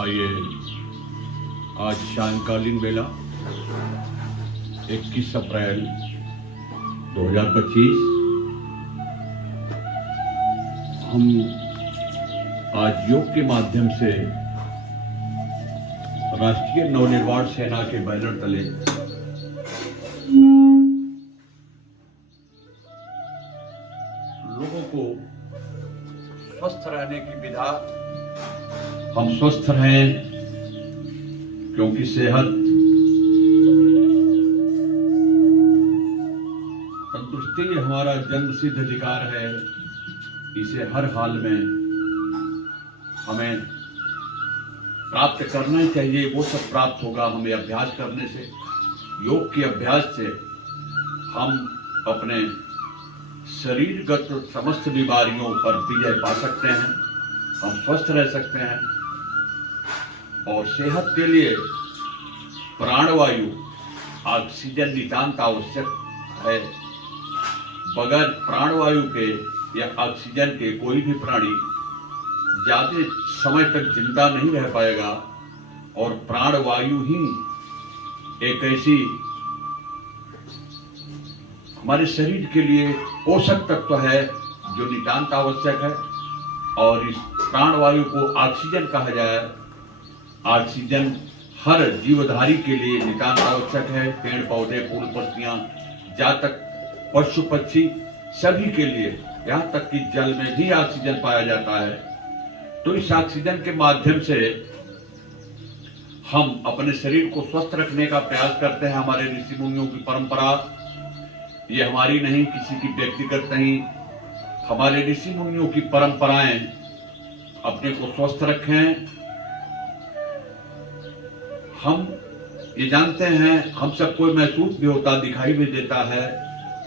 आइए आज सायंकालीन बेला 21 अप्रैल 2025 हम आज योग के माध्यम से राष्ट्रीय नवनिर्माण सेना के बैनर तले लोगों को स्वस्थ रहने की विधा, हम स्वस्थ रहें क्योंकि सेहत तंदुरुस्ती हमारा जन्मसिद्ध अधिकार है। इसे हर हाल में हमें प्राप्त करना चाहिए। वो सब प्राप्त होगा हमें अभ्यास करने से। योग के अभ्यास से हम अपने शरीरगत समस्त बीमारियों पर विजय पा सकते हैं, हम स्वस्थ रह सकते हैं। और सेहत के लिए प्राणवायु ऑक्सीजन नितांत आवश्यक है। बगैर प्राणवायु के या ऑक्सीजन के कोई भी प्राणी ज्यादा समय तक जिंदा नहीं रह पाएगा। और प्राणवायु ही एक ऐसी हमारे शरीर के लिए पोषक तत्व है जो नितांत आवश्यक है। और इस प्राणवायु को ऑक्सीजन कहा जाए। ऑक्सीजन हर जीवधारी के लिए नितांत आवश्यक है। पेड़ पौधे, फूल पत्तियां, जातक, पशु पक्षी सभी के लिए, यहाँ तक कि जल में भी ऑक्सीजन पाया जाता है। तो इस ऑक्सीजन के माध्यम से हम अपने शरीर को स्वस्थ रखने का प्रयास करते हैं। हमारे ऋषि मुनियों की परंपरा ये हमारी नहीं, किसी की व्यक्तिगत नहीं। हमारे ऋषि मुनियों की परंपराएं अपने को स्वस्थ रखें। हम ये जानते हैं, हम सबको महसूस भी होता, दिखाई भी देता है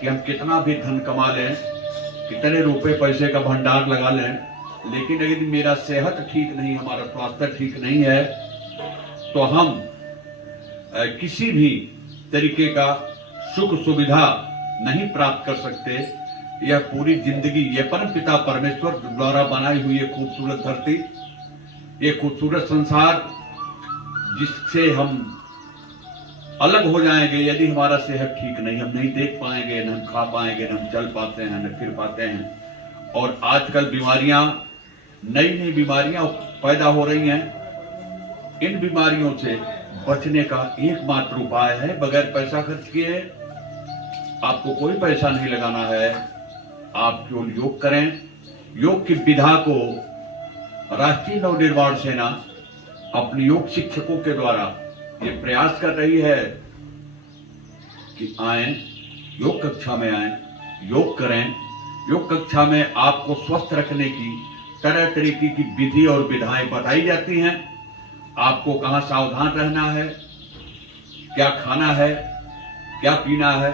कि हम कितना भी धन कमा लें, कितने रुपए पैसे का भंडार लगा लें, लेकिन यदि मेरा सेहत ठीक नहीं, हमारा स्वास्थ्य ठीक नहीं है, तो हम किसी भी तरीके का सुख सुविधा नहीं प्राप्त कर सकते। यह पूरी जिंदगी, ये परम पिता परमेश्वर द्वारा बनाई हुई ये खूबसूरत धरती, ये खूबसूरत संसार, जिससे हम अलग हो जाएंगे यदि हमारा सेहत ठीक नहीं। हम नहीं देख पाएंगे, न हम खा पाएंगे, न हम चल पाते हैं, न फिर पाते हैं। और आजकल बीमारियां, नई नई बीमारियां पैदा हो रही हैं। इन बीमारियों से बचने का एकमात्र उपाय है, बगैर पैसा खर्च किए, आपको कोई पैसा नहीं लगाना है, आप केवल योग करें। योग की विधा को राष्ट्रीय नवनिर्माण सेना अपने योग शिक्षकों के द्वारा ये प्रयास कर रही है कि आए, योग कक्षा में आए, योग करें। योग कक्षा में आपको स्वस्थ रखने की तरह तरीके की विधि और विधाएं बताई जाती हैं। आपको कहाँ सावधान रहना है, क्या खाना है, क्या पीना है।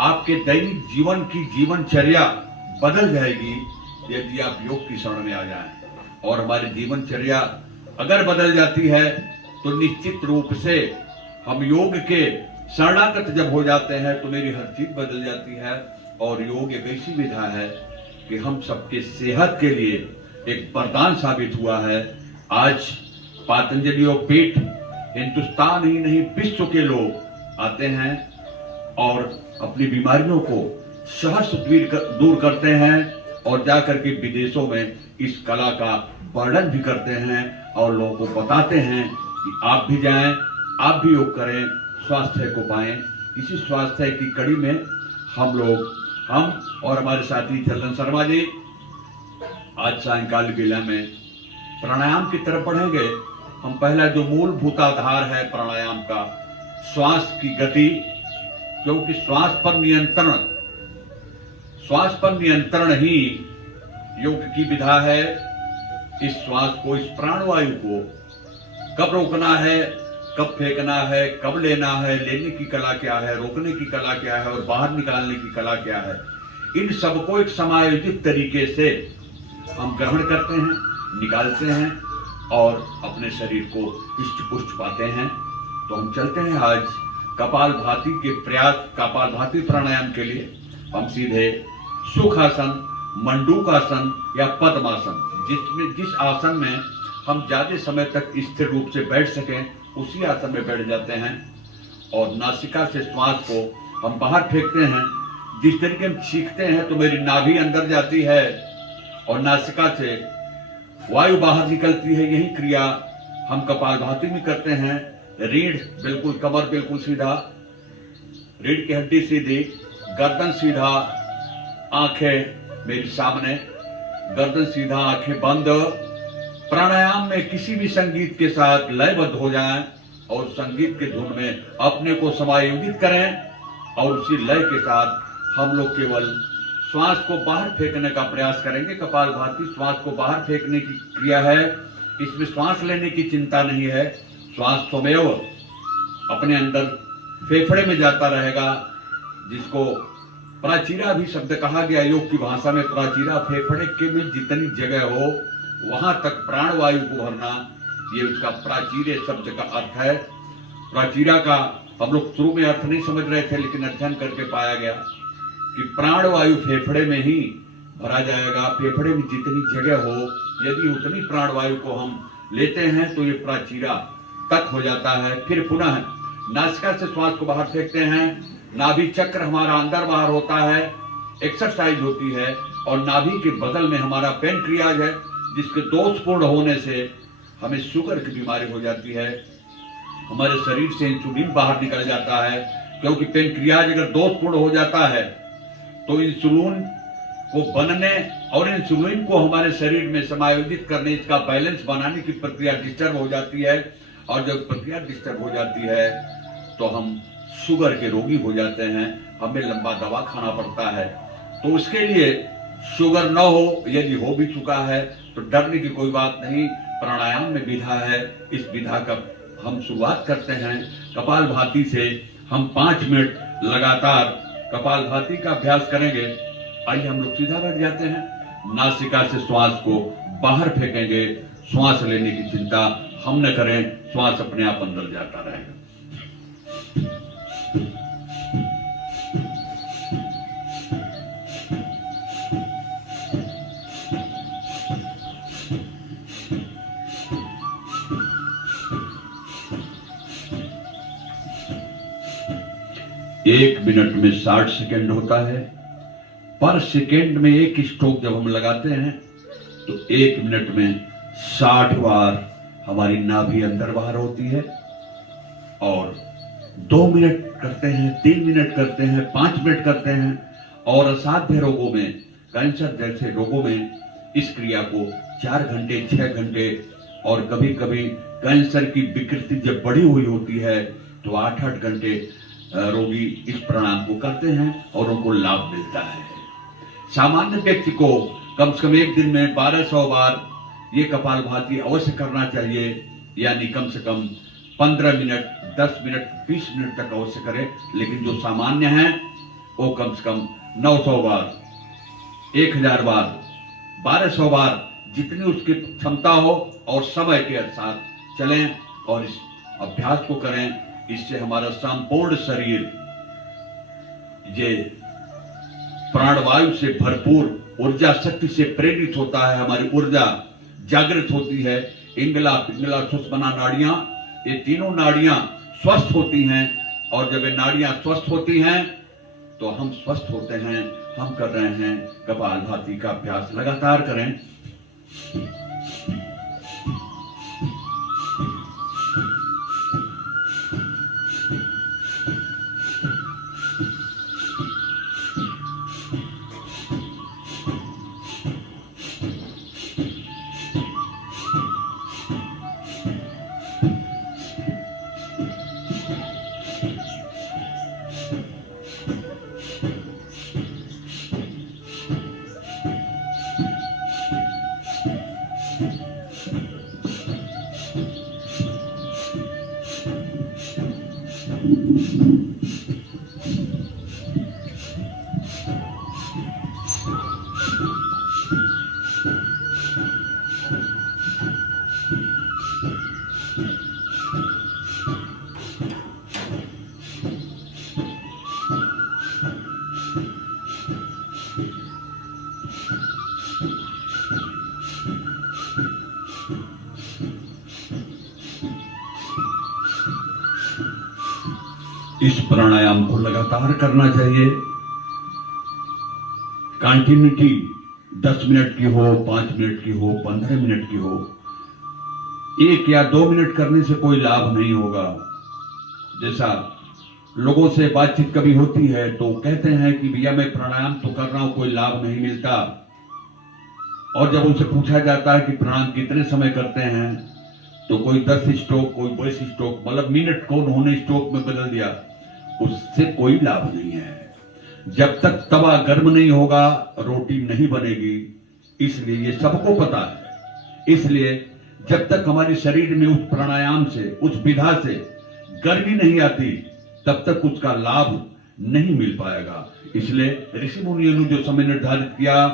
आपके दैनिक जीवन की जीवनचर्या बदल जाएगी यदि आप योग की शरण में आ जाएं। और हमारी जीवनचर्या अगर बदल जाती है तो निश्चित रूप से हम योग के शरणागत जब हो जाते हैं तो मेरी हर चीज बदल जाती है। और योग एक ऐसी विधा है कि हम सबके सेहत के लिए एक वरदान साबित हुआ है। आज पतंजलि योग पीठ हिंदुस्तान ही नहीं, विश्व के लोग आते हैं और अपनी बीमारियों को सहर्ष दूर करते हैं और जाकर के विदेशों में इस कला का वर्णन भी करते हैं और लोगों को बताते हैं कि आप भी जाएं, आप भी योग करें, स्वास्थ्य को पाएं। इसी स्वास्थ्य की कड़ी में हम और हमारे साथी चंदन शर्मा जी आज सायंकाल बेला में प्राणायाम की तरफ बढ़ेंगे। हम पहला जो मूलभूत आधार है प्राणायाम का, श्वास की गति, क्योंकि श्वास पर नियंत्रण ही योग की विधा है। इस श्वास को, इस प्राणवायु को कब रोकना है, कब फेंकना है, कब लेना है, लेने की कला क्या है, रोकने की कला क्या है और बाहर निकालने की कला क्या है, इन सबको एक समायोजित तरीके से हम ग्रहण करते हैं, निकालते हैं और अपने शरीर को इष्ट पुष्ट पाते हैं। तो हम चलते हैं आज कपालभाति के प्रयास, कपालभाति प्राणायाम के लिए हम सीधे सुखासन, मंडूकासन या पद्मासन, जिस आसन में हम ज़्यादा समय तक स्थिर रूप से बैठ सकें, उसी आसन में बैठ जाते हैं और नासिका से श्वास को हम बाहर फेंकते हैं। जिस तरीके हम सीखते हैं तो मेरी नाभि अंदर जाती है और नासिका से वायु बाहर निकलती है। यही क्रिया हम कपालभाति में करते हैं। रीढ़ बिल्कुल, कमर बिल्कुल सीधा, रीढ़ की हड्डी सीधी, गर्दन सीधा, आंखें मेरे सामने, गर्दन सीधा, आंखें बंद। प्राणायाम में किसी भी संगीत के साथ लयबद्ध हो जाएं और संगीत के धुन में अपने को समायोजित करें और उसी लय के साथ हम लोग केवल श्वास को बाहर फेंकने का प्रयास करेंगे। कपालभाति श्वास को बाहर फेंकने की क्रिया है। इसमें श्वास लेने की चिंता नहीं है। श्वास स्वमेव अपने अंदर फेफड़े में जाता रहेगा, जिसको प्राचीरा भी शब्द कहा गया योग की भाषा में। प्राचीरा, फेफड़े के में जितनी जगह हो वहां तक प्राणवायु को भरना, ये उसका प्राचीरे शब्द का अर्थ है। प्राचीरा का हम लोग शुरू में अर्थ नहीं समझ रहे थे, लेकिन अध्ययन करके पाया गया कि प्राणवायु फेफड़े में ही भरा जाएगा। फेफड़े में जितनी जगह हो, यदि उतनी प्राणवायु को हम लेते हैं तो ये प्राचीरा तक हो जाता है। फिर पुनः नासिका से श्वास को बाहर फेंकते हैं। नाभि चक्र हमारा अंदर बाहर होता है, एक्सरसाइज होती है। और नाभि के बगल में हमारा पेनक्रियाज है, जिसके दोषपूर्ण होने से हमें शुगर की बीमारी हो जाती है। हमारे शरीर से इंसुलिन बाहर निकल जाता है, क्योंकि पेनक्रियाज अगर दोषपूर्ण हो जाता है तो इंसुलिन को बनने और इंसुलिन को हमारे शरीर में समायोजित करने, इसका बैलेंस बनाने की प्रक्रिया डिस्टर्ब हो जाती है। और जब प्रक्रिया डिस्टर्ब हो जाती है तो हम शुगर के रोगी हो जाते हैं, हमें लंबा दवा खाना पड़ता है। तो उसके लिए शुगर न हो, यदि हो भी चुका है तो डरने की कोई बात नहीं। प्राणायाम में विधा है, इस विधा का हम शुरुआत करते हैं कपालभाति से। हम 5 मिनट लगातार कपालभाति का अभ्यास करेंगे। आइए हम लोग सीधा बैठ जाते हैं। नासिका से श्वास को बाहर फेंकेंगे। श्वास लेने की चिंता हम न करें, श्वास अपने आप अंदर जाता रहेगा। एक मिनट में 60 सेकेंड होता है। पर सेकेंड में एक स्ट्रोक जब हम लगाते हैं तो 1 मिनट में 60 बार हमारी नाभि अंदर बाहर होती है। और 2 मिनट करते हैं, 3 मिनट करते हैं, 5 मिनट करते हैं। और असाध्य रोगों में, कैंसर जैसे रोगों में इस क्रिया को 4 घंटे, 6 घंटे और कभी कभी कैंसर की विकृति जब बढ़ी हुई होती है तो 8-8 घंटे रोगी इस प्राणायाम को करते हैं और उनको लाभ मिलता है। सामान्य व्यक्ति को कम से कम एक दिन में 1200 बार ये कपालभाति अवश्य करना चाहिए, यानी कम से कम 15 मिनट, 10 मिनट, 20 मिनट तक अवश्य करें। लेकिन जो सामान्य हैं वो कम से कम 900 बार, 1000 बार, 1200 बार, जितनी उसकी क्षमता हो और समय के अनुसार चलें और इस अभ्यास को करें। इससे हमारा संपूर्ण शरीर ये प्राणवायु से भरपूर ऊर्जा शक्ति से प्रेरित होता है। हमारी ऊर्जा जागृत होती है। इंगला, पिंगला, सुषुम्ना नाड़ियां, ये तीनों नाड़ियां स्वस्थ होती हैं। और जब ये नाड़ियां स्वस्थ होती हैं तो हम स्वस्थ होते हैं। हम कर रहे हैं कपालभाति का अभ्यास, लगातार करें। इस प्राणायाम को लगातार करना चाहिए। कंटिन्यूटी 10 मिनट की हो, 5 मिनट की हो, 15 मिनट की हो, 1 या 2 मिनट करने से कोई लाभ नहीं होगा। जैसा लोगों से बातचीत कभी होती है तो कहते हैं कि भैया मैं प्राणायाम तो कर रहा हूं, कोई लाभ नहीं मिलता। और जब उनसे पूछा जाता है कि प्राणायाम कितने समय करते हैं तो कोई 10 स्ट्रोक, कोई 20 स्ट्रोक, मतलब मिनट को उन्होंने स्ट्रोक में बदल दिया। उससे कोई लाभ नहीं है। जब तक तवा गर्म नहीं होगा रोटी नहीं बनेगी, इसलिए ये सबको पता है। इसलिए जब तक हमारे शरीर में उस प्राणायाम से, उस विधा से गर्मी नहीं आती, तब तक उसका लाभ नहीं मिल पाएगा। इसलिए ऋषि मुनियों ने जो समय निर्धारित किया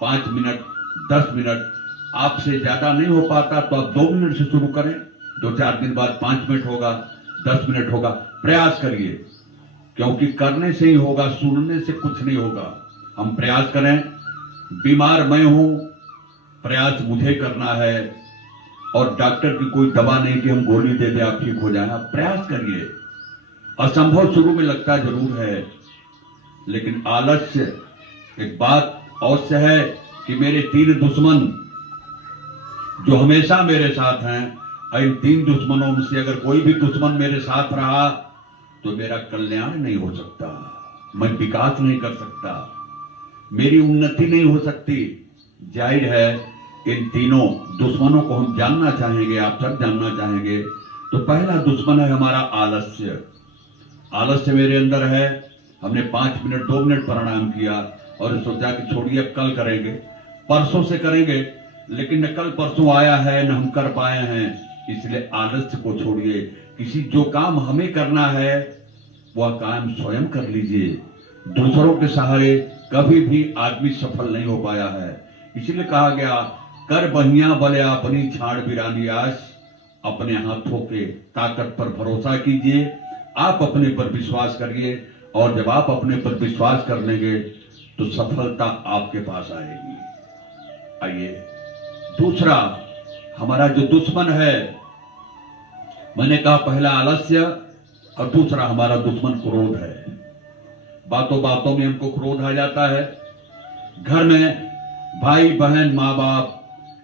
5 मिनट, 10 मिनट, आपसे ज्यादा नहीं हो पाता तो आप 2 मिनट से शुरू करें, 2-4 दिन बाद 5 मिनट होगा, 10 मिनट होगा, प्रयास करिए। क्योंकि करने से ही होगा, सुनने से कुछ नहीं होगा। हम प्रयास करें। बीमार मैं हूं, प्रयास मुझे करना है, और डॉक्टर की कोई दवा नहीं कि हम गोली दे दे आप ठीक हो जाए। आप प्रयास करिए। असंभव शुरू में लगता जरूर है, लेकिन आलस्य एक बात अवश्य है कि मेरे 3 दुश्मन जो हमेशा मेरे साथ हैं, इन 3 दुश्मनों में से अगर कोई भी दुश्मन मेरे साथ रहा तो मेरा कल्याण नहीं हो सकता, मैं विकास नहीं कर सकता, मेरी उन्नति नहीं हो सकती। जाहिर है इन तीनों दुश्मनों को हम जानना चाहेंगे, आप सब जानना चाहेंगे। तो पहला दुश्मन है हमारा आलस्य। आलस्य मेरे अंदर है। हमने 5 मिनट 2 मिनट प्राणायाम किया और सोचा कि छोड़िए अब कल करेंगे, परसों से करेंगे, लेकिन न कल परसों आया है न हम कर पाए हैं। इसलिए आलस्य को छोड़िए। किसी जो काम हमें करना है वह काम स्वयं कर लीजिए। दूसरों के सहारे कभी भी आदमी सफल नहीं हो पाया है। इसलिए कहा गया, कर बहिया बले अपनी छाड़ बिरानी आस, अपने हाथों के ताकत पर भरोसा कीजिए। आप अपने पर विश्वास करिए, और जब आप अपने पर विश्वास कर लेंगे तो सफलता आपके पास आएगी। आइए, दूसरा हमारा जो दुश्मन है, मैंने कहा पहला आलस्य और दूसरा हमारा दुश्मन क्रोध है। बातों बातों में हमको क्रोध आ जाता है। घर में भाई बहन माँ बाप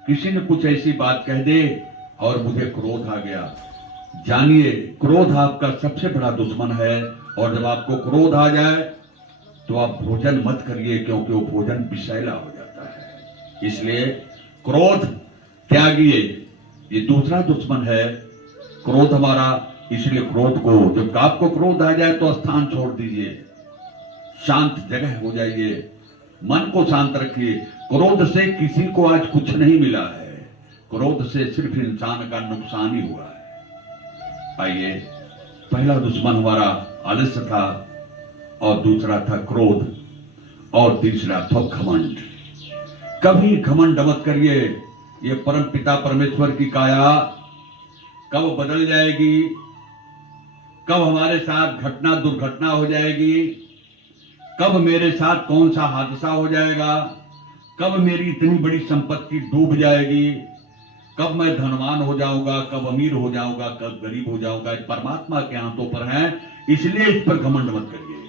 किसी ने कुछ ऐसी बात कह दे और मुझे क्रोध आ गया। जानिए, क्रोध आपका सबसे बड़ा दुश्मन है। और जब आपको क्रोध आ जाए तो आप भोजन मत करिए, क्योंकि वो भोजन विषैला हो जाता है। इसलिए क्रोध त्यागिए। ये दूसरा दुश्मन है क्रोध हमारा। इसलिए क्रोध को, जब आपको क्रोध आ जाए तो स्थान छोड़ दीजिए, शांत जगह हो जाइए, मन को शांत रखिए। क्रोध से किसी को आज कुछ नहीं मिला है, क्रोध से सिर्फ इंसान का नुकसान ही हुआ है। आइए, पहला दुश्मन हमारा आलस्य था, और दूसरा था क्रोध, और तीसरा था घमंड। कभी घमंड मत करिए। ये परम पिता परमेश्वर की काया कब बदल जाएगी, कब हमारे साथ घटना दुर्घटना हो जाएगी, कब मेरे साथ कौन सा हादसा हो जाएगा, कब मेरी इतनी बड़ी संपत्ति डूब जाएगी, कब मैं धनवान हो जाऊंगा, कब अमीर हो जाऊंगा, कब गरीब हो जाऊंगा, परमात्मा के हाथों पर है। इसलिए इस पर घमंड मत करिए।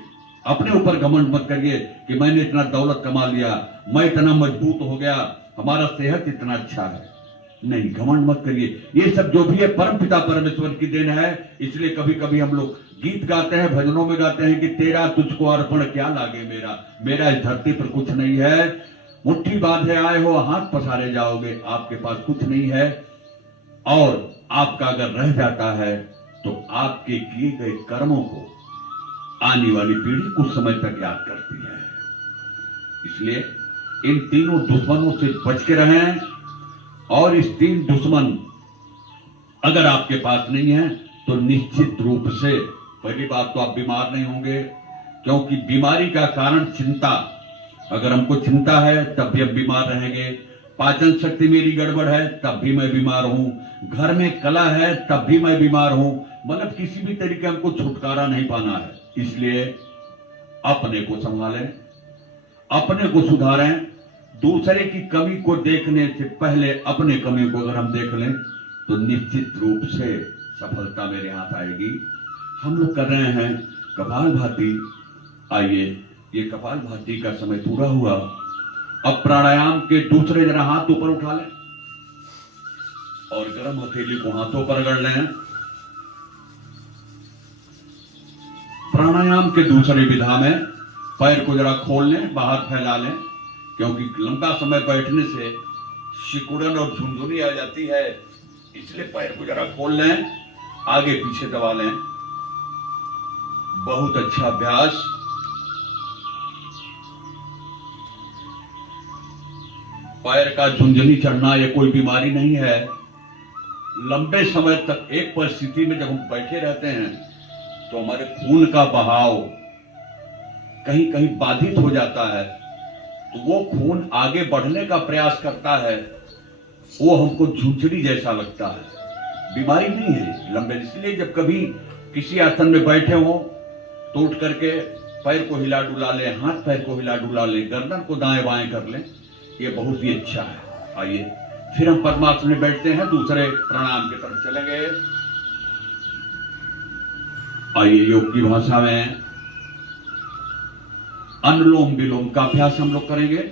अपने ऊपर घमंड मत करिए कि मैंने इतना दौलत कमा लिया, मैं इतना मजबूत हो गया, हमारा सेहत इतना अच्छा है। नहीं, घमंड मत करिए। ये सब जो भी है परम पिता परमेश्वर की देन है। इसलिए कभी कभी हम लोग गीत गाते हैं, भजनों में गाते हैं कि तेरा तुझको अर्पण क्या लागे मेरा, मेरा इस धरती पर कुछ नहीं है। मुट्ठी बांधे आए हो, हाथ पसारे जाओगे, आपके पास कुछ नहीं है। और आपका अगर रह जाता है तो आपके किए गए कर्मों को आने वाली पीढ़ी कुछ समय तक याद करती है। इसलिए इन तीनों दुश्मनों से बच के रहें। और इस 3 दुश्मन अगर आपके पास नहीं है तो निश्चित रूप से, पहली बात तो आप बीमार नहीं होंगे, क्योंकि बीमारी का कारण चिंता। अगर हमको चिंता है तब भी हम बीमार रहेंगे। पाचन शक्ति मेरी गड़बड़ है तब भी मैं बीमार हूं, घर में कला है तब भी मैं बीमार हूं। मतलब किसी भी तरीके हमको छुटकारा नहीं पाना है। इसलिए अपने को संभालें, अपने को सुधारें। दूसरे की कमी को देखने से पहले अपने कमी को अगर हम देख लें तो निश्चित रूप से सफलता मेरे हाथ आएगी। हम लोग कर रहे हैं कपालभाति। आइए, ये कपालभाति का समय पूरा हुआ। अब प्राणायाम के दूसरे जरा हाथ ऊपर उठा लें और गर्म हथेली को हाथों पर रगड़ लें। प्राणायाम के दूसरे विधा में पैर को जरा खोल लें, बाहर फैला लें, क्योंकि लंबा समय बैठने से सिकुड़न और झुनझुनी आ जाती है, इसलिए पैर को जरा खोल लें, आगे पीछे दबा लें। बहुत अच्छा अभ्यास। पैर का झुनझुनी चढ़ना ये कोई बीमारी नहीं है। लंबे समय तक एक परिस्थिति में जब हम बैठे रहते हैं तो हमारे खून का बहाव कहीं कहीं बाधित हो जाता है, तो वो खून आगे बढ़ने का प्रयास करता है, वो हमको झुंझुनी जैसा लगता है। बीमारी नहीं है लंबे। इसलिए जब कभी किसी आसन में बैठे हो तो उठ करके पैर को हिला डुला ले, हाथ पैर को हिला डुला ले, गर्दन को दाएं बाएं कर ले, ये बहुत ही अच्छा है। आइए फिर हम पद्मासन में बैठते हैं, दूसरे प्राणायाम की तरफ चलेंगे। आइए, योग की भाषा में अनुलोम विलोम का अभ्यास हम लोग करेंगे।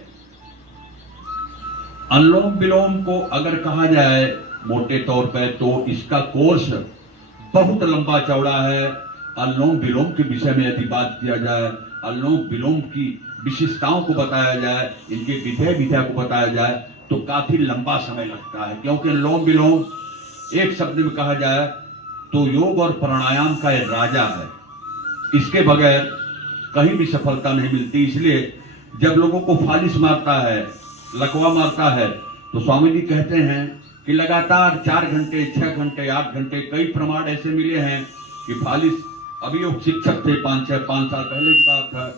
अनुलोम विलोम को अगर कहा जाए मोटे तौर पर तो इसका कोर्स बहुत लंबा चौड़ा है। अनुलोम विलोम के विषय में यदि बात किया जाए, अनुलोम विलोम की विशेषताओं को बताया जाए, इनके विधेय विधा को बताया जाए तो काफी लंबा समय लगता है, क्योंकि अनुलोम विलोम एक शब्द में कहा जाए तो योग और प्राणायाम का एक राजा है। इसके बगैर कहीं भी सफलता नहीं मिलती। इसलिए जब लोगों को फालिस मारता है, लकवा मारता है, तो स्वामी जी कहते हैं कि लगातार 4 घंटे, 6 घंटे, 8 घंटे, कई प्रमाण ऐसे मिले हैं कि फालिस, अभी वो शिक्षक थे 5 साल पहले की बात है,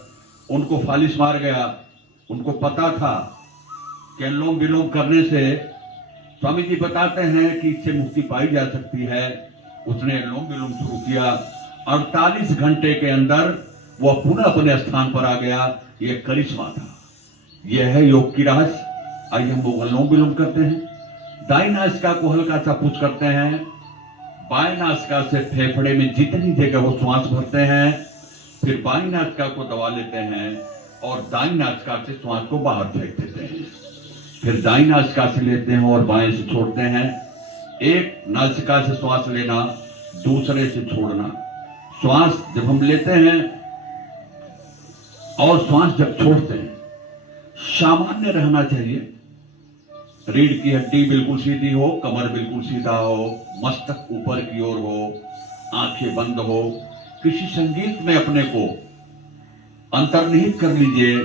उनको फालिस मार गया। उनको पता था कि अनुलोम विलोम करने से, स्वामी जी बताते हैं कि इससे मुक्ति पाई जा सकती है। उसने अनुलोम विलोम शुरू किया, 48 घंटे के अंदर वह पुनः अपने स्थान पर आ गया। यह करिश्मा था, यह है योग की रहस्य। आइए हम लोग अनुलोम विलोम करते हैं। दाईं नासिका को हल्का सा पुश करते हैं, बाएं नासिका से फेफड़े में जितनी जगह वो श्वास भरते हैं, फिर बाईं नासिका को दबा लेते हैं और दाईं नासिका से श्वास को बाहर फेंक देते हैं। फिर दाईं नासिका से लेते हैं और बाएं से छोड़ते हैं। एक नासिका से श्वास लेना, दूसरे से छोड़ना। श्वास जब हम लेते हैं और श्वास जब छोड़ते हैं, सामान्य रहना चाहिए। रीढ़ की हड्डी बिल्कुल सीधी हो, कमर बिल्कुल सीधा हो, मस्तक ऊपर की ओर हो, आंखें बंद हो। किसी संगीत में अपने को अंतर्निहित कर लीजिए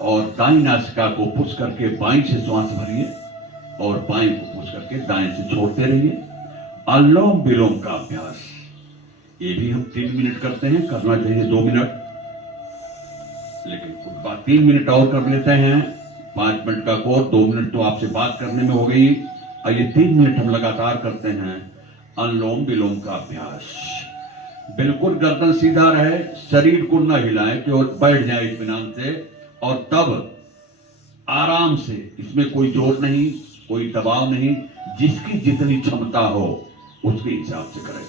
और दाईं नासिका को पुश करके बाईं से श्वास भरिए और बाएं को पुश करके दाएं से छोड़ते रहिए। अनुलोम विलोम का अभ्यास ये भी हम 3 मिनट करते हैं, करना चाहिए 2 मिनट, लेकिन कुछ बात 3 मिनट और कर लेते हैं। 5 मिनट का कोर्स, 2 मिनट तो आपसे बात करने में हो गई। आइए 3 मिनट हम लगातार करते हैं अनुलोम विलोम का अभ्यास। बिल्कुल गर्दन सीधा रहे, शरीर को न हिलाएं कि और बैठ जाए इत्मीनान से, और तब आराम से, इसमें कोई जोर नहीं, कोई दबाव नहीं, जिसकी जितनी क्षमता हो उसके हिसाब से करें।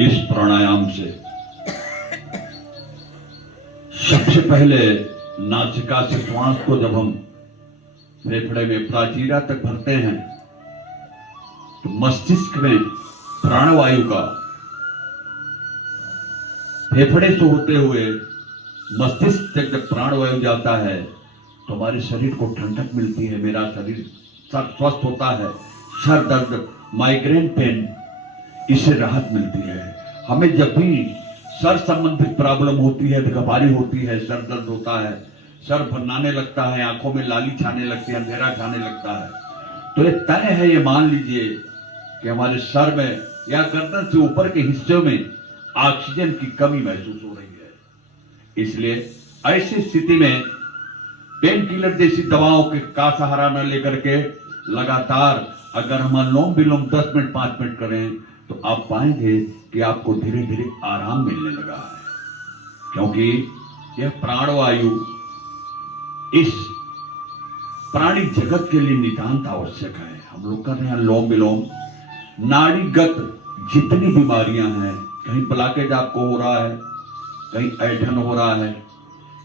इस प्राणायाम से सबसे पहले नासिका से श्वास को जब हम फेफड़े में प्राचीरा तक भरते हैं तो मस्तिष्क में प्राणवायु का फेफड़े से होते हुए मस्तिष्क तक जब प्राणवायु जाता है तो हमारे शरीर को ठंडक मिलती है। मेरा शरीर स्वस्थ होता है। सर दर्द, माइग्रेन पेन, इससे राहत मिलती है। हमें जब भी सर संबंधित प्रॉब्लम होती है, घबराहट होती है, सर दर्द होता है, सर भन्नाने लगता है, आंखों में लाली छाने लगती है, अंधेरा छाने लगता है, तो ये तय है, ये मान लीजिए कि हमारे सर में या गर्दन से ऊपर के हिस्सों में ऑक्सीजन की कमी महसूस हो रही है। इसलिए ऐसी स्थिति में पेन किलर जैसी दवाओं के का सहारा न लेकर के लगातार अगर हम अनुलोम विलोम 10 मिनट 5 मिनट करें तो आप पाएंगे कि आपको धीरे धीरे आराम मिलने लगा है, क्योंकि यह प्राणवायु इस प्राणी जगत के लिए नितांत आवश्यक है। हम लोग कर रहे हैं अनुलोम विलोम। नाड़ीगत जितनी बीमारियां हैं, कहीं ब्लॉकेज आपको हो रहा है, कहीं ऐंठन हो रहा है,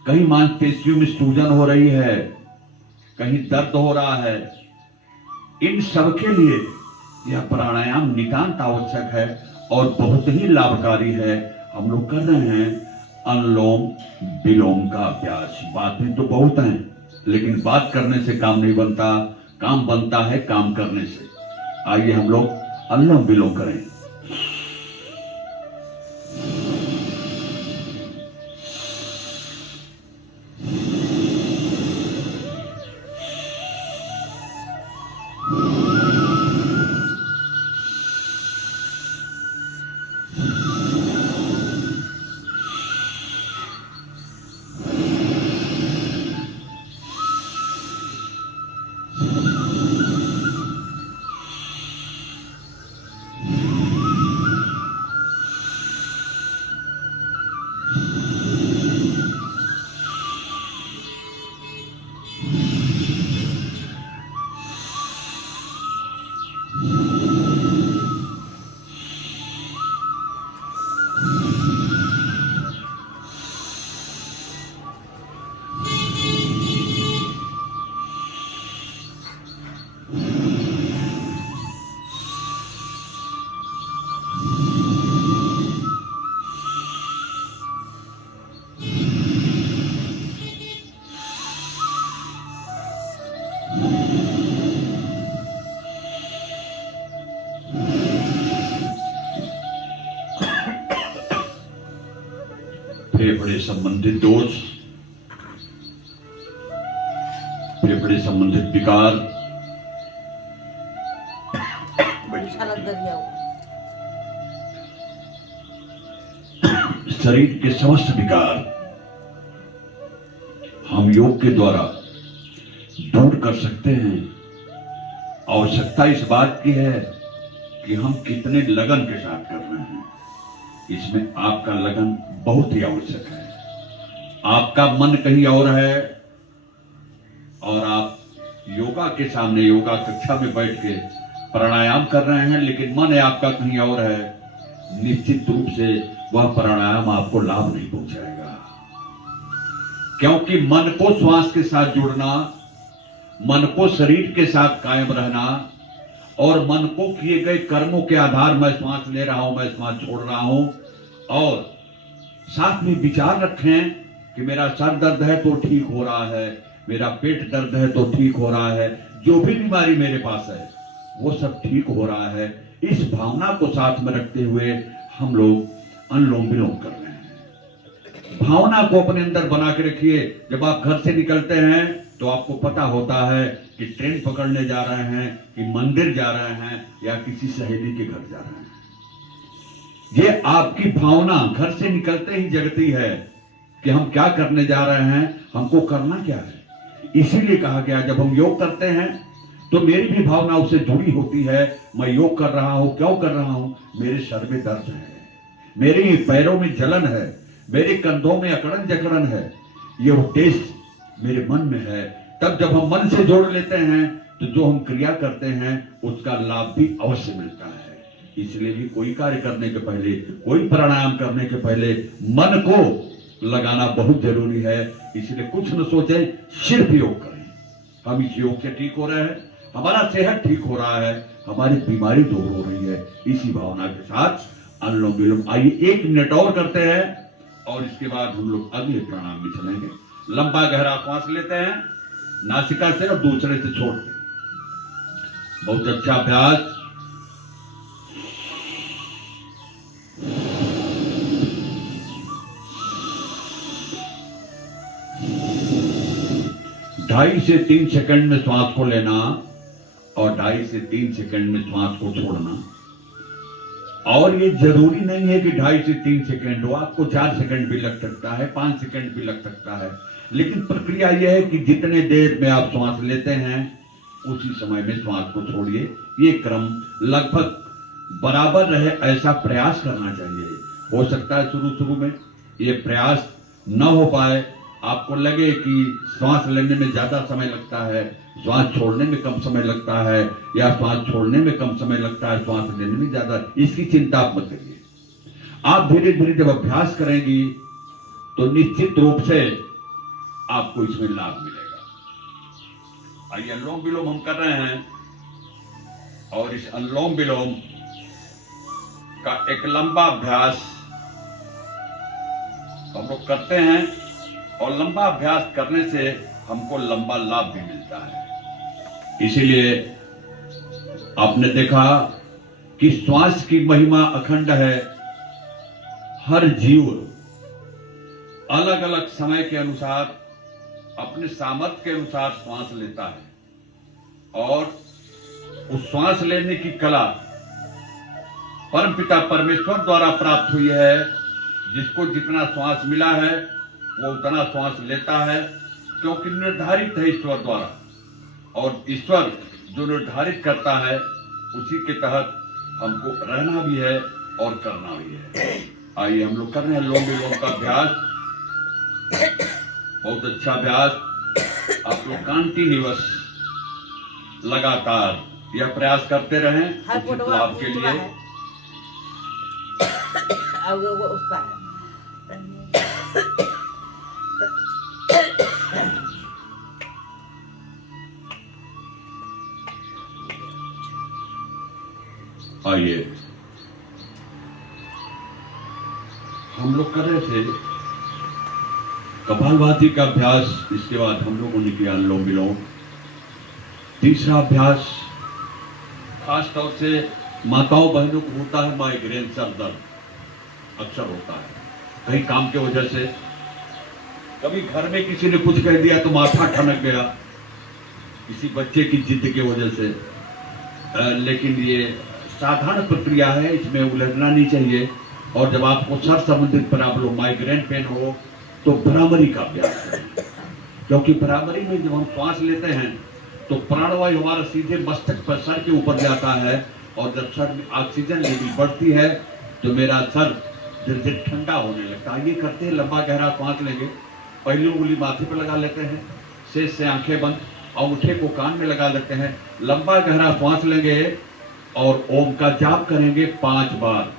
कहीं मांसपेशियों में सूजन हो रही है, कहीं दर्द हो रहा है, इन सब के लिए यह प्राणायाम नितांत आवश्यक है और बहुत ही लाभकारी है। हम लोग कर रहे हैं अनुलोम विलोम का अभ्यास। बातें तो बहुत हैं, लेकिन बात करने से काम नहीं बनता, काम बनता है काम करने से। आइए हम लोग अनुलोम विलोम करें। फेफड़े संबंधित दोष, फेफड़े संबंधित विकार, शरीर के समस्त विकार हम योग के द्वारा दूर कर सकते हैं। आवश्यकता इस बात की है कि हम कितने लगन के साथ कर रहे हैं। इसमें आपका लगन बहुत ही आवश्यक है। आपका मन कहीं और है और आप योगा के सामने योगा कक्षा में बैठ के प्राणायाम कर रहे हैं, लेकिन मन है आपका कहीं और है। निश्चित रूप से वह प्राणायाम आपको लाभ नहीं पहुंचाएगा, क्योंकि मन को श्वास के साथ जुड़ना, मन को शरीर के साथ कायम रहना और मन को किए गए कर्मों के आधार मैं श्वास ले रहा हूं, मैं श्वास छोड़ रहा हूं, और साथ में विचार रखें कि मेरा सर दर्द है तो ठीक हो रहा है, मेरा पेट दर्द है तो ठीक हो रहा है, जो भी बीमारी मेरे पास है वो सब ठीक हो रहा है। इस भावना को साथ में रखते हुए हम लोग अनुलोम विलोम कर रहे हैं। भावना को अपने अंदर बना के रखिए। जब आप घर से निकलते हैं तो आपको पता होता है कि ट्रेन पकड़ने जा रहे हैं, कि मंदिर जा रहे हैं, या किसी सहेली के घर जा रहे हैं। ये आपकी भावना घर से निकलते ही जगती है कि हम क्या करने जा रहे हैं, हमको करना क्या है। इसीलिए कहा गया जब हम योग करते हैं तो मेरी भी भावना उससे जुड़ी होती है। मैं योग कर रहा हूं, क्यों कर रहा हूं? मेरे सर में दर्द है, मेरे पैरों में जलन है, मेरे कंधों में अकड़न जकड़न है, ये उद्देश्य मेरे मन में है। तब जब हम मन से जोड़ लेते हैं तो जो हम क्रिया करते हैं उसका लाभ भी अवश्य मिलता है। इसलिए भी कोई कार्य करने के पहले, कोई प्राणायाम करने के पहले मन को लगाना बहुत जरूरी है। इसलिए कुछ न सोचे, सिर्फ योग करें। हम इस योग से ठीक हो रहे हैं, हमारा सेहत ठीक हो रहा है, हमारी बीमारी दूर हो रही है। इसी भावना के साथ अनुलोम विलोम आइए 1 मिनट और करते हैं और इसके बाद हम लोग अगले प्राणायाम में चलेंगे। लंबा गहरा श्वास लेते हैं नासिका से और दूसरे से छोड़ते हैं। बहुत अच्छा अभ्यास। 2.5 से 3 सेकंड में श्वास को लेना और 2.5 से 3 सेकंड में श्वास को छोड़ना। और ये जरूरी नहीं है कि 2.5 से 3 सेकंड हो, आपको 4 सेकंड भी लग सकता है, 5 सेकंड भी लग सकता है। लेकिन प्रक्रिया यह है कि जितने देर में आप श्वास लेते हैं उसी समय में श्वास को छोड़िए। ये क्रम लगभग बराबर रहे ऐसा प्रयास करना चाहिए। हो सकता है शुरू शुरू में ये प्रयास न हो पाए, आपको लगे कि श्वास लेने में ज्यादा समय लगता है, श्वास छोड़ने में कम समय लगता है, या श्वास छोड़ने में कम समय लगता है, श्वास लेने में ज्यादा। इसकी चिंता आप मत करिए। आप धीरे धीरे जब अभ्यास करेंगी तो निश्चित रूप से आपको इसमें लाभ मिलेगा। आइए अनुलोम विलोम हम कर रहे हैं, और इस अनुलोम विलोम का एक लंबा अभ्यास हम लोग करते हैं, और लंबा अभ्यास करने से हमको लंबा लाभ भी मिलता है। इसीलिए आपने देखा कि श्वास की महिमा अखंड है। हर जीव अलग अलग समय के अनुसार अपने सामर्थ्य के अनुसार श्वास लेता है, और उस श्वास लेने की कला परमपिता परमेश्वर द्वारा प्राप्त हुई है। जिसको जितना श्वास मिला है वो उतना श्वास लेता है, क्योंकि निर्धारित है ईश्वर द्वारा, और ईश्वर जो निर्धारित करता है उसी के तहत हमको रहना भी है और करना भी है। आइए हम लोग कर रहे हैं अनुलोम विलोम का अभ्यास। बहुत अच्छा अभ्यास। आप लोग कंटिन्यूअस लगातार यह प्रयास करते रहें उचित लाभ के लिए। आइए हम लोग कर रहे थे कपालभाति का अभ्यास, इसके बाद हम लोगों ने किया अनुलोम विलोम। तीसरा अभ्यास खास तौर से माताओं बहनों को होता है माइग्रेन, सर दर्द अक्सर होता है कहीं काम के वजह से। कभी घर में किसी ने कुछ कह दिया तो माथा ठनक गया, किसी बच्चे की जिद की वजह से। लेकिन ये साधारण प्रक्रिया है, इसमें उलझना नहीं चाहिए। और जब आपको सर संबंधित प्रॉब्लम माइग्रेन पेन हो तो भ्रामरी का अभ्यास करें, क्योंकि भ्रामरी में जब हम श्वास लेते हैं तो प्राणवायु हमारा सीधे मस्तक पर सर के ऊपर जाता है, और जब सर में ऑक्सीजन लेवल बढ़ती है तो मेरा सर धीरे धीरे ठंडा होने लगता है। ये करते हैं, लंबा गहरा श्वास लेंगे, पहली उंगली माथे पर लगा लेते हैं, शेष से आंखें बंद, अंगूठे को कान में लगा लेते हैं, लंबा गहरा श्वास लेंगे और ओम का जाप करेंगे 5 बार।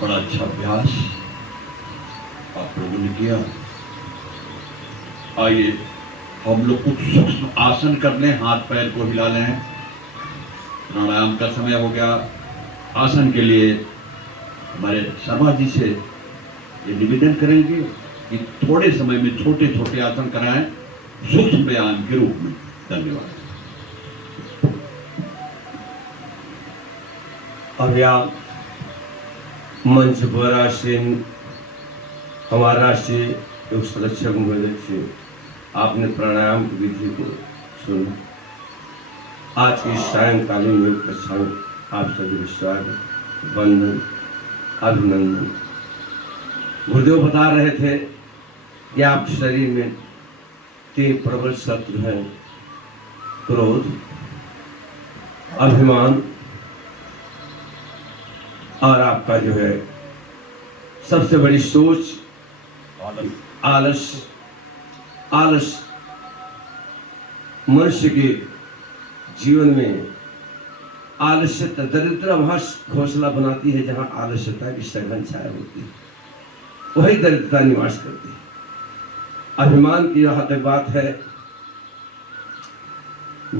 बड़ा अच्छा अभ्यास आप लोगों ने किया। आइए हम लोग कुछ सूक्ष्म आसन कर लें, हाथ पैर को हिला लें। प्राणायाम का समय हो गया। आसन के लिए हमारे शर्मा जी से ये निवेदन करेंगे कि थोड़े समय में छोटे छोटे आसन कराएं सूक्ष्म व्यायाम के रूप में। धन्यवाद। अभी आप मंच पर आसीन हमारा राष्ट्रीय योग संरक्षक महोदय से आपने प्राणायाम की विधि को सुना। आज की सायंकालीन योग कक्षा में आप सभी स्वागत, वंदन, अभिनंदन। गुरुदेव बता रहे थे कि आप शरीर में 3 प्रबल शत्रु हैं, क्रोध, अभिमान और आपका जो है सबसे बड़ी सोच आलस। आलस मनुष्य के जीवन में आलस्यता दरिद्राभास घोंसला बनाती है। जहां आलस्यता की सघन छाया होती है वही दरिद्रता निवास करती है। अभिमान की जहां तक बात है,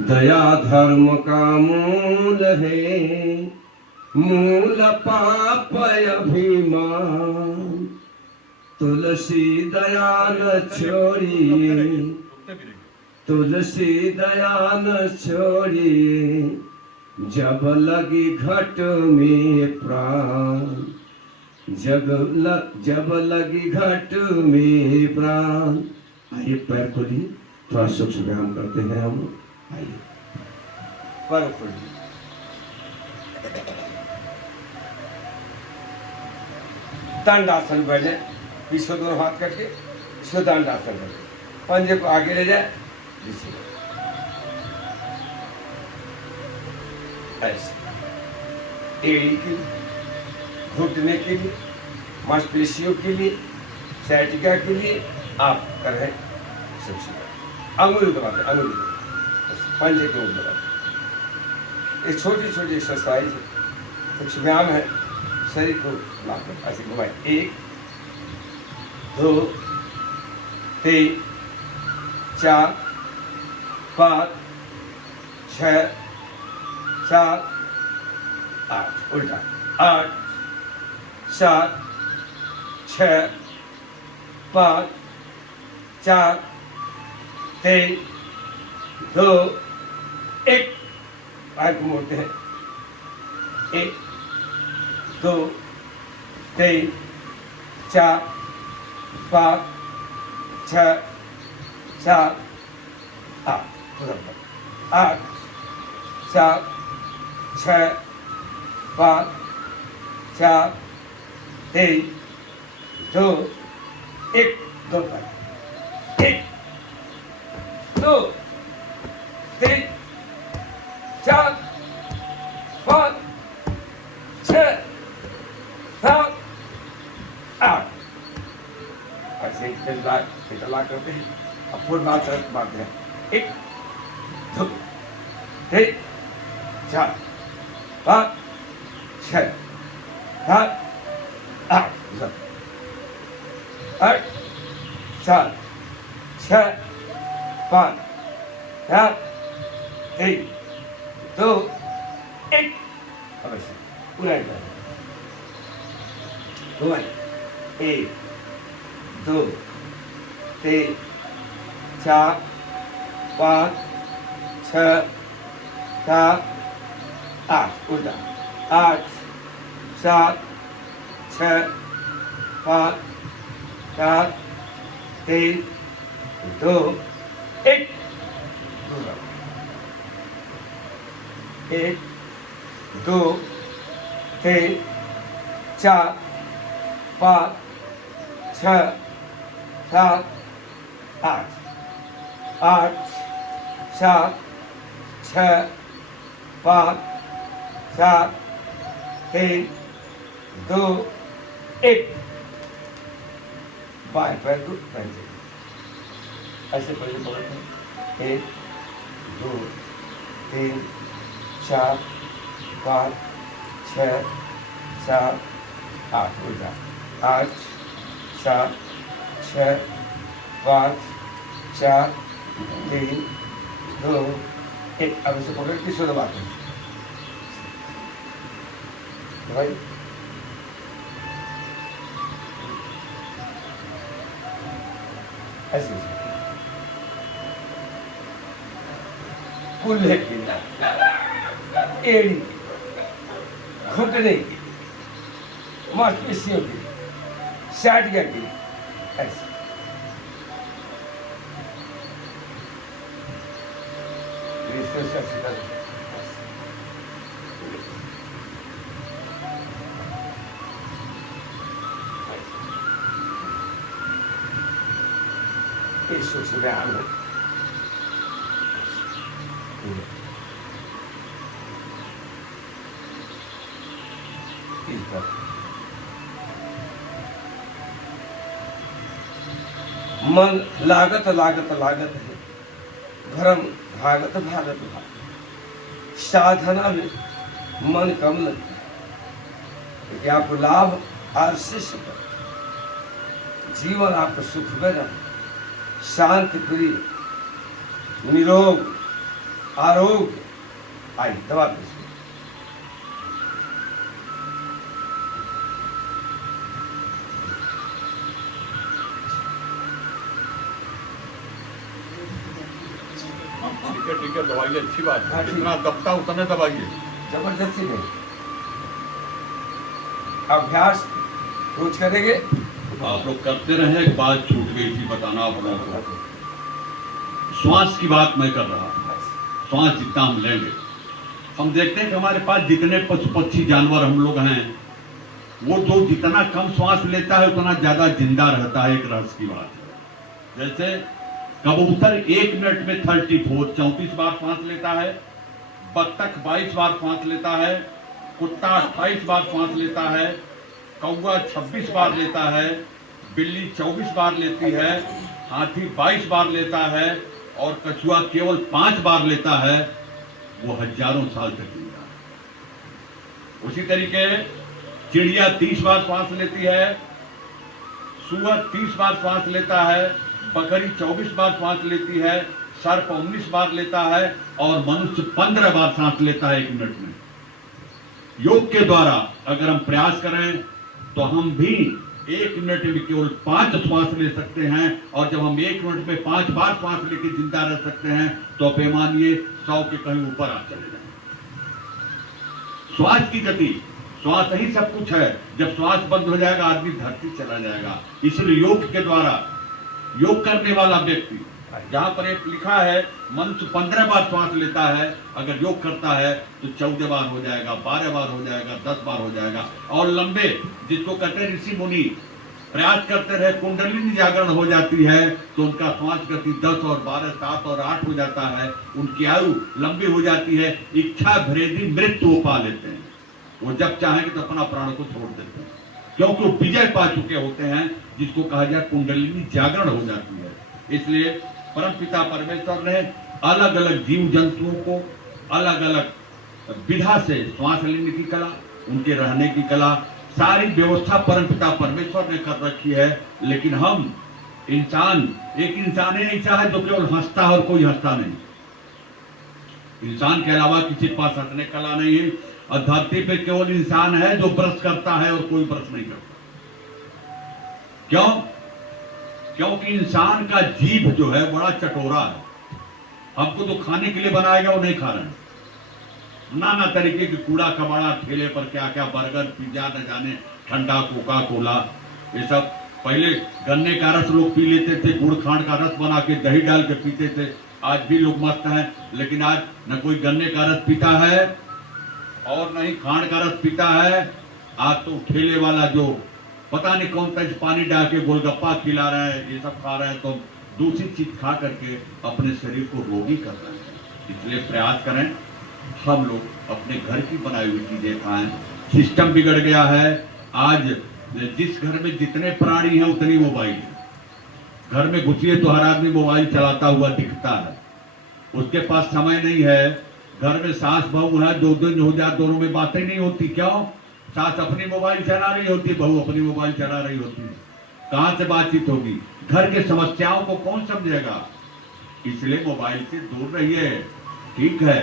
दया धर्म का मूल है, मूल पाप अभिमान। तुलसी दया न छोड़िए, तुलसी दया न छोड़िए, जब लगी घट में प्राण, जब लगी घट में प्राण। आइए पैर खोलिए, थोड़ा सूक्ष्म व्यायाम करते हैं हम। आइए पैर खोलिए, दंडासन बैठे, पीछे दोनों हाथ करके इसको दंडासन करके पंजे को आगे ले जाए, ऐसे एड़ी के लिए, घुटने के लिए, मांसपेशियों के लिए, सैटिका के लिए आप कर रहे हैं। अंगुली दबाते, अंगुली पंजे के ऊपर दबाते। एक छोटी छोटी एक्सरसाइज है, कुछ व्यायाम है, शरीर को लाकर ऐसे घुमाए। 1 2 3 4 5 6 7 8, उल्टा 8 7 6 5 4 3 2 1। पैर को मोड़ते हैं। 1 2 3 4 5 6 7 8, 8 7 6 5 4 3 2 1। 2 पैर, 1 2 3 4 5 6 7 8। ऐसे इतला करते हैं। अब पूर्ण तरफ मारते हैं। 1 2 3 4 5 6 7 8 8 7 6 5 4 3 2 1। अब ऐसे पूरा एक 1 2 3 4 5 6 7 8, उल्टा 8 7 6 5 4 3 2 1। 1 2 3 4 5 6 7 8 8 7 6 5 4 3 2 1। बाएं पैर को पहले ऐसे पहले पकड़ते हैं। 1 2 3 4 5 6 7 8, उल्टा 8 7 6 5 4 3 2 1। अब इसे पकड़ के इसको दबाते हैं भाई। ऐसे कुल्हे की, एड़ी, घुटने की, मांसपेशियों की, साइटिका की, ऐसे इस तरह मन लागत लागत लागत है, धर्म भागत भागत भागत, साधना में मन कम लगता है, क्योंकि आपको लाभ आशीष पर जीवन आपको सुख में रहे, शांति प्रिय, निरोग, आरोग्य। आई दवा पीजिए। ठीक है, दवाइए अच्छी बात हाँ, है, ठीक। जितना दबता उतने दवाइए। जबरदस्ती नहीं, अभ्यास रोज करेंगे। आप लोग करते रहे। एक बात छूट गई थी बताना आप लोगों को, श्वास की बात मैं कर रहा हूं। श्वास जितना हम लेंगे, हम देखते हैं कि हमारे पास जितने पशु पक्षी जानवर हम लोग हैं, वो जो जितना कम श्वास लेता है उतना ज्यादा जिंदा रहता है। एक रहस्य की बात है, जैसे कबूतर 1 मिनट में 34 बार सांस लेता है, बत्तख 22 बार सांस लेता है, कुत्ता 28 बार सांस लेता है, कौवा 26 बार लेता है, बिल्ली 24 बार लेती है, हाथी 22 बार लेता है और कछुआ केवल 5 बार लेता है। वो हजारों साल तक जिंदा है। उसी तरीके चिड़िया 30 बार सांस लेती है, सुअर 30 बार सांस लेता है, बकरी 24 बार सांस लेती है, सर्प 19 बार लेता है और मनुष्य 15 बार सांस लेता है 1 मिनट में। योग के द्वारा अगर हम प्रयास करें तो हम भी 1 मिनट में केवल 5 श्वास ले सकते हैं, और जब हम 1 मिनट में 5 बार श्वास लेकर जिंदा रह सकते हैं तो आप मानिए 100 के कहीं ऊपर आप चले जाएं। श्वास की गति, श्वास ही सब कुछ है। जब श्वास बंद हो जाएगा आदमी धरती चला जाएगा। इसलिए योग के द्वारा, योग करने वाला व्यक्ति, जहां पर एक लिखा है मनुष्य 15 बार श्वास लेता है, अगर योग करता है तो 14 बार हो जाएगा, 12 बार हो जाएगा, 10 बार हो जाएगा। और लंबे, जिसको कहते हैं ऋषि मुनि, प्रयास करते रहे, कुंडलिनी जागरण हो जाती है तो उनका श्वास गति 10 और 12, 7 और 8 हो जाता है। उनकी आयु लंबी हो जाती है। इच्छा भरेदी मृत्यु पा लेते हैं। वो जब चाहेंगे तो अपना प्राण को छोड़ देते हैं, क्योंकि वो विजय पा चुके होते हैं, जिसको कहा जाए कुंडलिनी जागरण हो जाती है। इसलिए परमपिता परमेश्वर ने अलग अलग जीव जंतुओं को अलग अलग विधा से श्वास लेने की कला, उनके रहने की कला, सारी व्यवस्था परमपिता परमेश्वर ने कर रखी है। लेकिन हम इंसान, एक इंसान ही ऐसा है जो केवल हंसता है और कोई हंसता नहीं। इंसान के अलावा किसी के पास हंसने कला नहीं है। और धरती पे केवल इंसान है जो ब्रश करता है और कोई ब्रश नहीं करता। क्यों? क्योंकि इंसान का जीभ जो है बड़ा चटोरा है। हमको जो खाने के लिए बनाया गया वो नहीं खा रहे हैं। नाना तरीके के कूड़ा कबाड़ा, ठेले पर क्या क्या, बर्गर, पिज्जा, न जाने ठंडा कोका कोला, ये सब। पहले गन्ने का रस लोग पी लेते थे, गुड़ खांड का रस बना के दही डाल के पीते थे। आज भी लोग मस्त हैं, लेकिन आज न कोई गन्ने का रस पीता है और नहीं खांड का रस पीता है। आज तो ठेले वाला जो पता नहीं कौन सा पानी डाल के गोलगप्पा खिला रहे हैं, ये सब खा रहे हैं, तो दूसरी चीज खा करके अपने शरीर को रोगी कर रहे हैं। इसलिए प्रयास करें हम लोग अपने घर की बनाई हुई चीजें खाएं। सिस्टम बिगड़ गया है। आज जिस घर में जितने प्राणी हैं उतनी मोबाइल है। घर में घुसिए तो हर आदमी मोबाइल चलाता हुआ दिखता है, उसके पास समय नहीं है। घर में सास बहू है, 2 दिन हो जाए, दोनों में बातें नहीं होती। क्यों? सास अपनी मोबाइल चला रही होती, बहू अपनी मोबाइल चला रही होती है। कहां से बातचीत होगी? घर के समस्याओं को कौन समझेगा? इसलिए मोबाइल से दूर रहिए। ठीक है,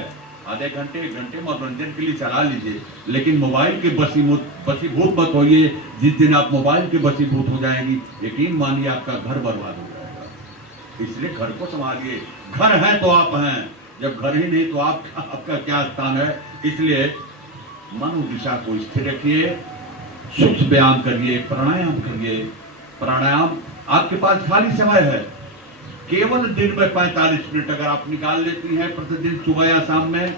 आधे घंटे 1 घंटे मनोरंजन के लिए चला लीजिए, लेकिन मोबाइल के बसीभूत मत होइए। जिस दिन आप मोबाइल के बसीभूत हो जाएंगी, यकीन मानिए आपका घर बर्बाद हो जाएगा। इसलिए घर को संभालिए। घर है तो आप हैं, जब घर ही नहीं तो आपका क्या स्थान है? इसलिए मनोदिशा को स्थिर रखिए, सूक्ष्म व्यायाम करिए, प्राणायाम करिए। प्राणायाम आपके पास खाली समय है, केवल दिन में 45 मिनट अगर आप निकाल लेती हैं प्रतिदिन सुबह या शाम में,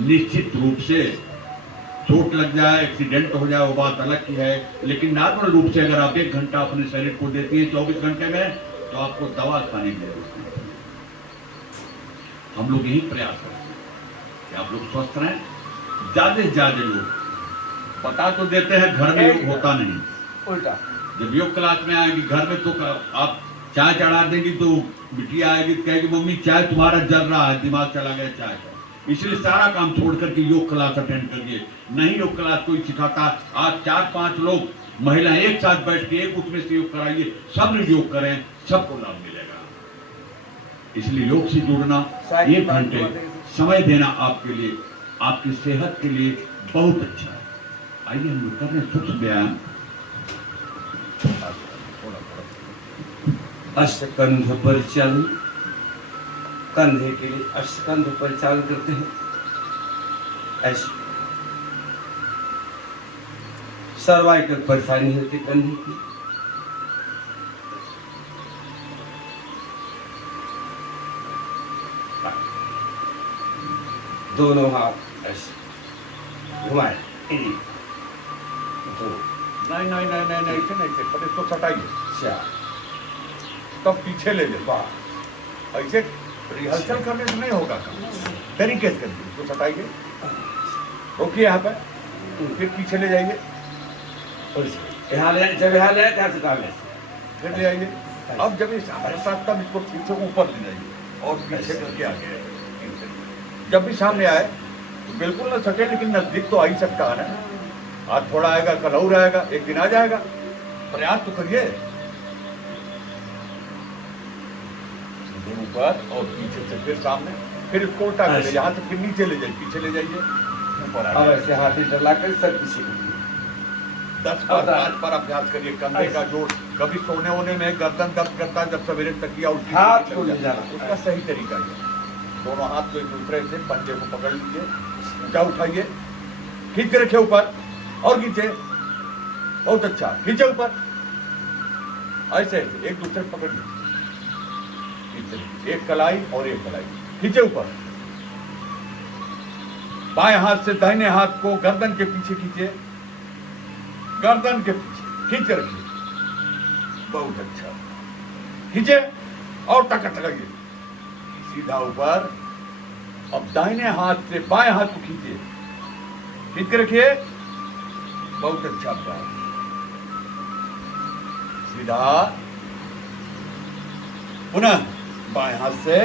निश्चित रूप से चोट लग जाए, एक्सीडेंट हो जाए, वो बात अलग की है। लेकिन नॉर्मल रूप से अगर आप 1 घंटा अपने शरीर को देती है 24 घंटे में, तो आपको दवा खाने की जरूरत नहीं। हम लोग यही प्रयास करते हैं कि आप लोग स्वस्थ रहें, ज्यादा से ज्यादा लोग बता तो देते हैं घर में योग होता नहीं, उल्टा जब योग क्लास में आएगी घर में तो आप चाय चढ़ा देंगी तो बिटिया आएगी कहेगी मम्मी चाय तुम्हारा जल रहा है, दिमाग चला गया चाय का। इसलिए सारा काम छोड़ करके योग क्लास अटेंड करिए। नहीं योग क्लास कोई सिखाता, आज 4-5 लोग महिलाएं एक साथ बैठ के एक उसमें से योग कराइए, सब लोग योग करें, सबको लाभ मिलेगा। इसलिए योग से जुड़ना, 1 घंटे समय देना आपके लिए, आपकी सेहत के लिए बहुत अच्छा है। आइए हम लोग कर रहे हैं सूक्ष्म व्यायाम। अष्टकंध परिचालन, कंधे के लिए अष्टकंध परिचालन करते हैं। ऐसे सर्वाइकल परेशानी होती कंधे की, दोनों हाथ ऐसे घुमाए, दो नहीं नहीं नहीं नहीं नहीं ऐसे नहीं थे, पर इसको सटाइए, चार, तब पीछे ले ले बाहर। ऐसे रिहर्सल करने से नहीं होगा काम, तरीके से करिए, इसको सटाइए, रोकिए यहाँ पर, फिर पीछे ले जाइए, यहाँ ले, जब यहाँ ले क्या से ले, फिर ले आइए। अब जब इस साथ तब इसको फिर से ऊपर ले जाइए और पीछे करके आगे। जब भी सामने आए तो बिल्कुल ना सके, लेकिन नजदीक तो आ ही सकता है ना। आज थोड़ा आएगा, कल और आएगा, एक दिन आ जाएगा, प्रयास तो करिए। सीधे ऊपर और पीछे से फिर सामने, फिर इसको उल्टा कर यहाँ से फिर नीचे ले जाइए, पीछे ले जाइए, ऊपर अब ऐसे हाथी डला कर सब पीछे 10 बार 5 बार अभ्यास करिए। कंधे का जोड़, कभी सोने होने में गर्दन दर्द करता है, जब सवेरे तकिया उल्टी हाथ को ले जाना, उसका सही तरीका है। दोनों हाथ को एक दूसरे से पंजे को पकड़ लीजिए, ऊंचा उठाइए, खींच के रखिए ऊपर और खींचे, बहुत अच्छा, खींचे ऊपर, ऐसे ऐसे एक दूसरे को पकड़ लीजिए, एक कलाई और एक कलाई, खींचे ऊपर। बाएं हाथ से दाहिने हाथ को गर्दन के पीछे खींचे, गर्दन के पीछे खींच के रखिए, बहुत अच्छा, खींचे और ताकत लगाइए, सीधा ऊपर। अब दाहिने हाथ से बाएं हाथ को खींचिए, खींच के रखिए, बहुत अच्छा अभ्यास, सीधा, पुनः बाएं हाथ से